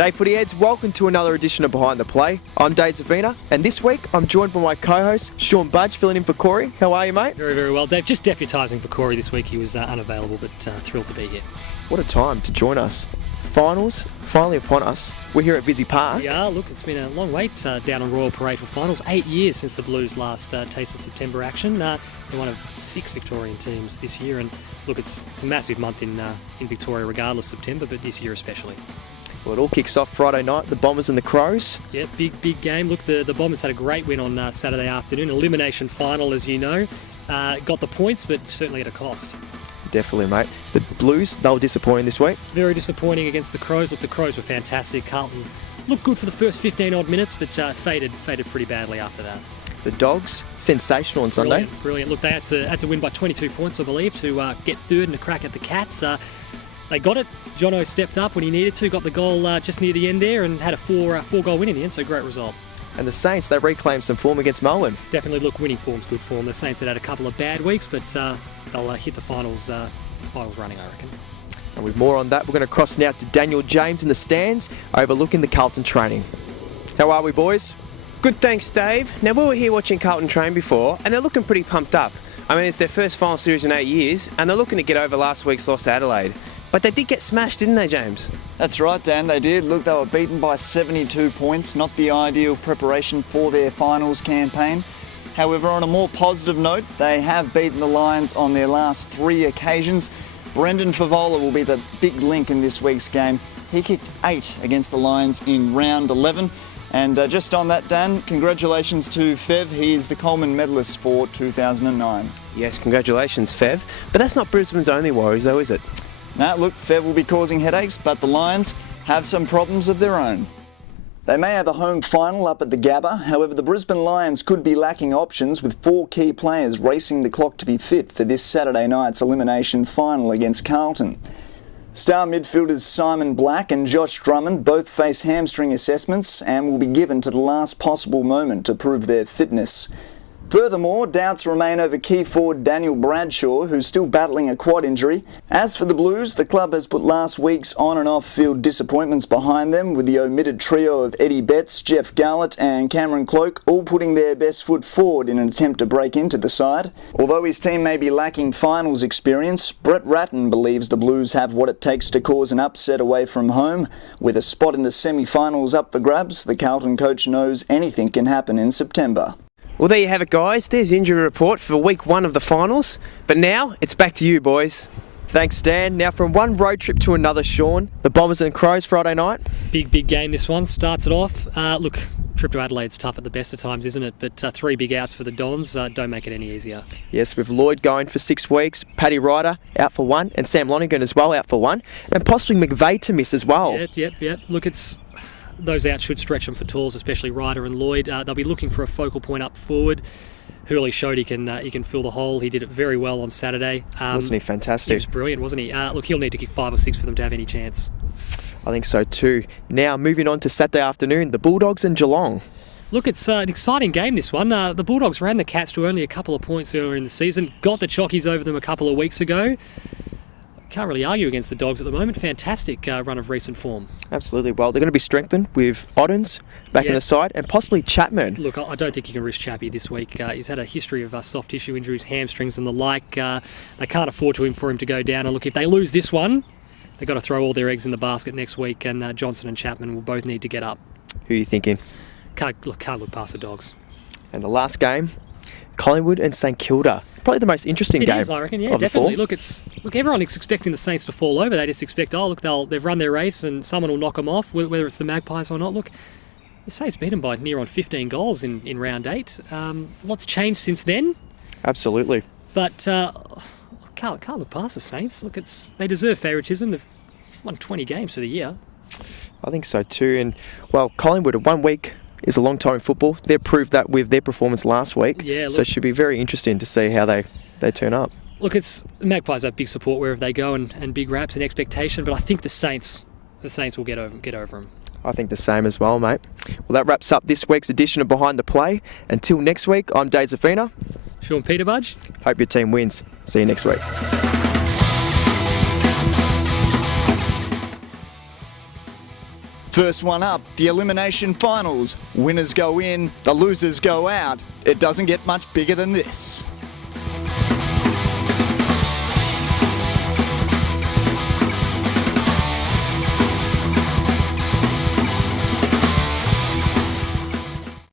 G'day footy heads, welcome to another edition of Behind the Play. I'm Dave Zavina, and this week I'm joined by my co-host Sean Budge, filling in for Corey. How are you, mate? Very, very well, Dave. Just deputising for Corey this week. He was unavailable, but thrilled to be here. What a time to join us. Finals finally upon us. We're here at Visy Park. Yeah, look, it's been a long wait down on Royal Parade for finals. 8 years since the Blues last taste of September action. They're one of 6 Victorian teams this year, and look, it's a massive month in Victoria regardless, September, but this year especially. Well, it all kicks off Friday night, the Bombers and the Crows. Yeah, big game. Look, the Bombers had a great win on Saturday afternoon. Elimination final, as you know. Got the points, but certainly at a cost. Definitely, mate. The Blues, they were disappointing this week. Very disappointing against the Crows. Look, the Crows were fantastic. Carlton looked good for the first 15 odd minutes, but faded pretty badly after that. The Dogs, sensational on Sunday. Brilliant. Look, they had to win by 22 points, I believe, to get third and a crack at the Cats. They got it. Jono stepped up when he needed to, got the goal just near the end there, and had a four-goal win in the end, so great result. And the Saints, they reclaimed some form against Melbourne. Definitely, look, winning form's good form. The Saints had a couple of bad weeks, but they'll hit the finals running, I reckon. And with more on that, we're going to cross now to Daniel James in the stands, overlooking the Carlton training. How are we, boys? Good, thanks, Dave. Now, we were here watching Carlton train before, and they're looking pretty pumped up. I mean, it's their first final series in 8 years, and they're looking to get over last week's loss to Adelaide. But they did get smashed, didn't they, James? That's right, Dan, they did. Look, they were beaten by 72 points, not the ideal preparation for their finals campaign. However, on a more positive note, they have beaten the Lions on their last 3 occasions. Brendan Favola will be the big link in this week's game. He kicked 8 against the Lions in round 11. And just on that, Dan, congratulations to Fev. He is the Coleman medalist for 2009. Yes, congratulations, Fev. But that's not Brisbane's only worries, though, is it? Now, look, Fev will be causing headaches, but the Lions have some problems of their own. They may have a home final up at the Gabba. However, the Brisbane Lions could be lacking options, with 4 key players racing the clock to be fit for this Saturday night's elimination final against Carlton. Star midfielders Simon Black and Josh Drummond both face hamstring assessments and will be given to the last possible moment to prove their fitness. Furthermore, doubts remain over key forward Daniel Bradshaw, who's still battling a quad injury. As for the Blues, the club has put last week's on and off field disappointments behind them, with the omitted trio of Eddie Betts, Jeff Garlett and Cameron Cloke all putting their best foot forward in an attempt to break into the side. Although his team may be lacking finals experience, Brett Ratton believes the Blues have what it takes to cause an upset away from home. With a spot in the semi-finals up for grabs, the Carlton coach knows anything can happen in September. Well, there you have it, guys. There's the injury report for week 1 of the finals. But now, it's back to you, boys. Thanks, Dan. Now, from one road trip to another, Sean, the Bombers and Crows Friday night. Big game this one. Starts it off. Look, trip to Adelaide's tough at the best of times, isn't it? But 3 big outs for the Dons don't make it any easier. Yes, with Lloyd going for 6 weeks, Paddy Ryder out for 1, and Sam Lonergan as well out for 1, and possibly McVeigh to miss as well. Yep. Look, those outs should stretch them for tours, especially Ryder and Lloyd. They'll be looking for a focal point up forward. Hurley showed he can fill the hole. He did it very well on Saturday. Wasn't he fantastic? He was brilliant, wasn't he? Look, he'll need to kick 5 or 6 for them to have any chance. I think so too. Now, moving on to Saturday afternoon, the Bulldogs and Geelong. Look, it's an exciting game, this one. The Bulldogs ran the Cats to only a couple of points earlier in the season. Got the Chockies over them a couple of weeks ago. Can't really argue against the Dogs at the moment. Fantastic run of recent form. Absolutely. Well, they're going to be strengthened with Oddens back in the side and possibly Chapman. Look, I don't think you can risk Chappie this week. He's had a history of soft tissue injuries, hamstrings and the like. They can't afford for him to go down. And look, if they lose this one, they've got to throw all their eggs in the basket next week, and Johnson and Chapman will both need to get up. Who are you thinking? Can't look past the Dogs. And the last game, Collingwood and St Kilda. Probably the most interesting game. It is, I reckon. Yeah, definitely. Look, everyone is expecting the Saints to fall over. They just expect, they've run their race and someone will knock them off, whether it's the Magpies or not. Look, the Saints beat them by near on 15 goals in round 8. Lots changed since then. Absolutely. But can't look past the Saints. Look, they deserve favouritism. They've won 20 games for the year. I think so too. And well, Collingwood, 1 week is a long time in football. They've proved that with their performance last week. Yeah, look, so it should be very interesting to see how they turn up. Look, the Magpies have big support wherever they go and big raps and expectation, but I think the Saints will get over them. I think the same as well, mate. Well, that wraps up this week's edition of Behind the Play. Until next week, I'm Dave Zavina. Sean Peter-Budge. Hope your team wins. See you next week. First one up, the elimination finals. Winners go in, the losers go out. It doesn't get much bigger than this.